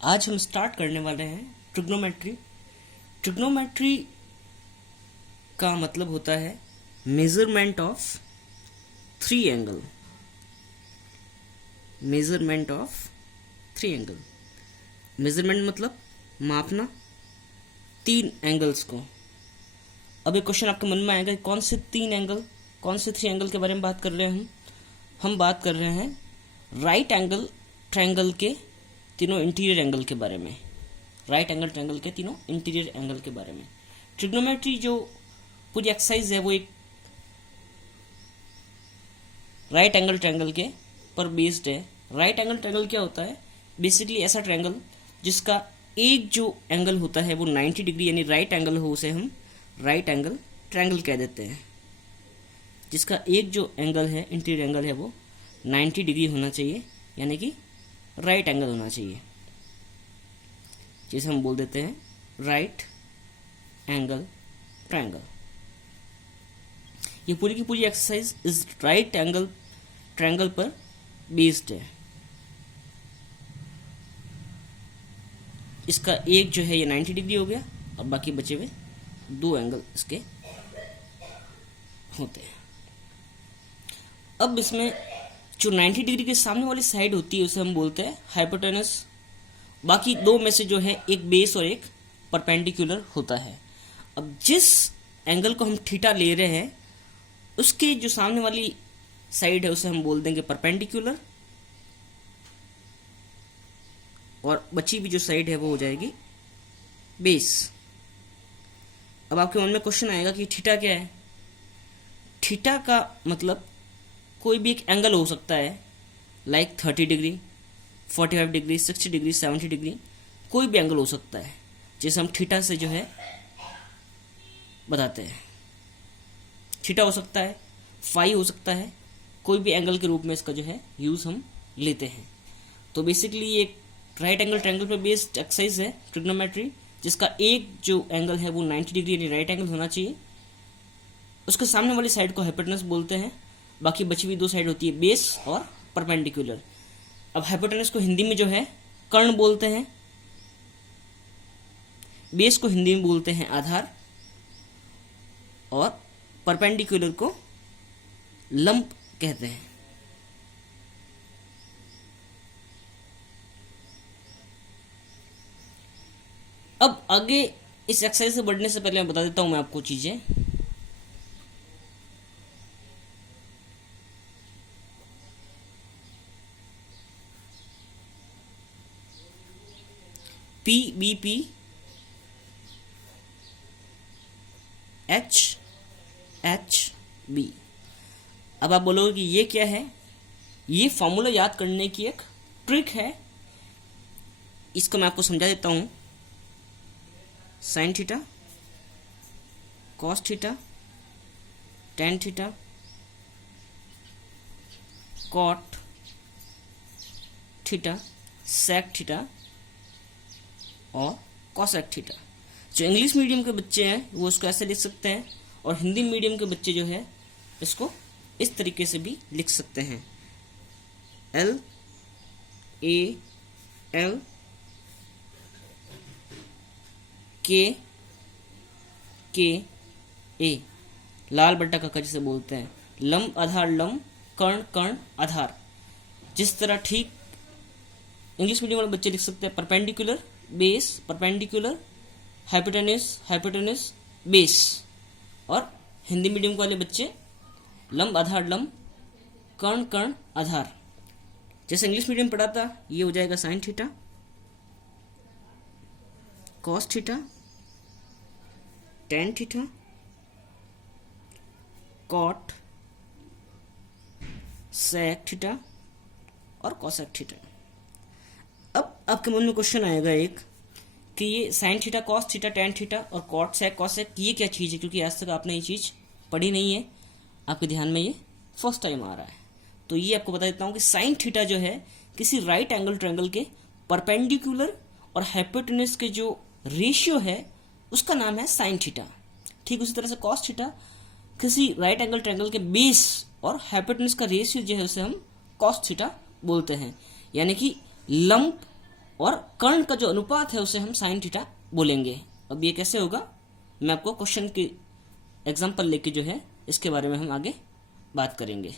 आज हम स्टार्ट करने वाले हैं ट्रिग्नोमेट्री। ट्रिग्नोमेट्री का मतलब होता है measurement of three angle. Measurement of three angle, measurement मतलब मापना तीन एंगल्स को। अब एक क्वेश्चन आपके मन में आएगा, कौन से तीन एंगल, कौन से थ्री एंगल के बारे में बात कर रहे हैं हम बात कर रहे हैं राइट एंगल ट्रायंगल के तीनों इंटीरियर एंगल के बारे में। राइट एंगल ट्रायंगल के तीनों इंटीरियर एंगल के बारे में। ट्रिग्नोमेट्री जो पूरी एक्सरसाइज है वो एक राइट एंगल ट्रायंगल के पर बेस्ड है। राइट एंगल ट्रायंगल क्या होता है? बेसिकली ऐसा ट्रायंगल जिसका एक जो एंगल होता है वो 90 डिग्री यानी राइट एंगल हो, उसे हम राइट एंगल ट्रायंगल कह देते हैं। जिसका एक जो एंगल है, इंटीरियर एंगल है, वो 90 डिग्री होना चाहिए, यानी कि राइट एंगल होना चाहिए, जिसे हम बोल देते हैं राइट एंगल ट्रायंगल। ये पूरी की पूरी एक्सरसाइज इस राइट एंगल ट्रायंगल पर बेस्ड है। इसका एक जो है ये 90 डिग्री हो गया और बाकी बचे हुए दो एंगल इसके होते हैं। अब इसमें जो 90 डिग्री के सामने वाली साइड होती है उसे हम बोलते हैं हाइपोटेनस। बाकी दो में से जो है एक बेस और एक परपेंडिकुलर होता है। अब जिस एंगल को हम थीटा ले रहे हैं उसके जो सामने वाली साइड है उसे हम बोल देंगे परपेंडिकुलर, और बची भी जो साइड है वो हो जाएगी बेस। अब आपके मन में क्वेश्चन आएगा कि थीटा क्या है? थीटा का मतलब कोई भी एक एंगल हो सकता है, like 30 degree, 45 degree, 60 degree, 70 degree, कोई भी एंगल हो सकता है जिसे हम थीटा से जो है बताते हैं। थीटा हो सकता है, फाई हो सकता है, कोई भी एंगल के रूप में इसका जो है यूज हम लेते हैं। तो बेसिकली ये एक राइट एंगल ट्रायंगल पर बेस्ड एक्सरसाइज है ट्रिग्नोमेट्री, जिसका एक जो एंगल है वो 90 डिग्री यानी राइट एंगल होना चाहिए। उसके सामने वाली साइड को हाइपोटेनस बोलते हैं, बाकी बची हुई दो साइड होती है बेस और परपेंडिकुलर। अब हाइपोटेनस को हिंदी में जो है कर्ण बोलते हैं, बेस को हिंदी में बोलते हैं आधार, और परपेंडिकुलर को लंब कहते हैं। अब आगे इस एक्सरसाइज से बढ़ने से पहले मैं बता देता हूं मैं आपको चीजें। P B P H H B. अब आप बोलोगे कि ये क्या है? ये फॉर्मूला याद करने की एक ट्रिक है। इसको मैं आपको समझा देता हूं। Sine theta, cos theta, tan theta, cot theta, sec theta और कॉसेक थीटा। जो इंग्लिश मीडियम के बच्चे हैं वो इसको ऐसे लिख सकते हैं, और हिंदी मीडियम के बच्चे जो है इसको इस तरीके से भी लिख सकते हैं। एल ए एल के ए, लाल बट्टा कक्का जिसे बोलते हैं। लंब आधार लंब, कर्ण कर्ण आधार। जिस तरह ठीक इंग्लिश मीडियम वाले बच्चे लिख सकते हैं perpendicular base, perpendicular hypotenuse, hypotenuse base, और हिंदी मीडियम वाले बच्चे लंब आधार लंब, कर्ण कर्ण आधार। जैसे इंग्लिश मीडियम पढ़ा था ये हो जाएगा sine theta, cos theta, tan theta, cot, sec theta और कॉसेक थीटा। अब आपके मन में क्वेश्चन आएगा एक कि ये sine theta, cos theta, tan theta और कॉट, सेक, कॉसेक ये क्या चीज़ है? क्योंकि आज तक आपने ये चीज़ पढ़ी नहीं है, आपके ध्यान में ये फर्स्ट टाइम आ रहा है। तो ये आपको बता देता हूँ कि साइन थीटा जो है किसी राइट एंगल ट्रायंगल के परपेंडिकुलर और हाइपोटेनस के जो रेशियो है उसका नाम है साइन थीटा। ठीक उसी तरह से कॉस थीटा किसी राइट एंगल ट्रायंगल के बेस और हाइपोटेनस का रेशियो जो है उसे हम कॉस थीटा बोलते हैं। यानी कि लंब और कर्ण का जो अनुपात है उसे हम साइन थीटा बोलेंगे। अब ये कैसे होगा, मैं आपको क्वेश्चन की एग्जांपल लेके जो है इसके बारे में हम आगे बात करेंगे।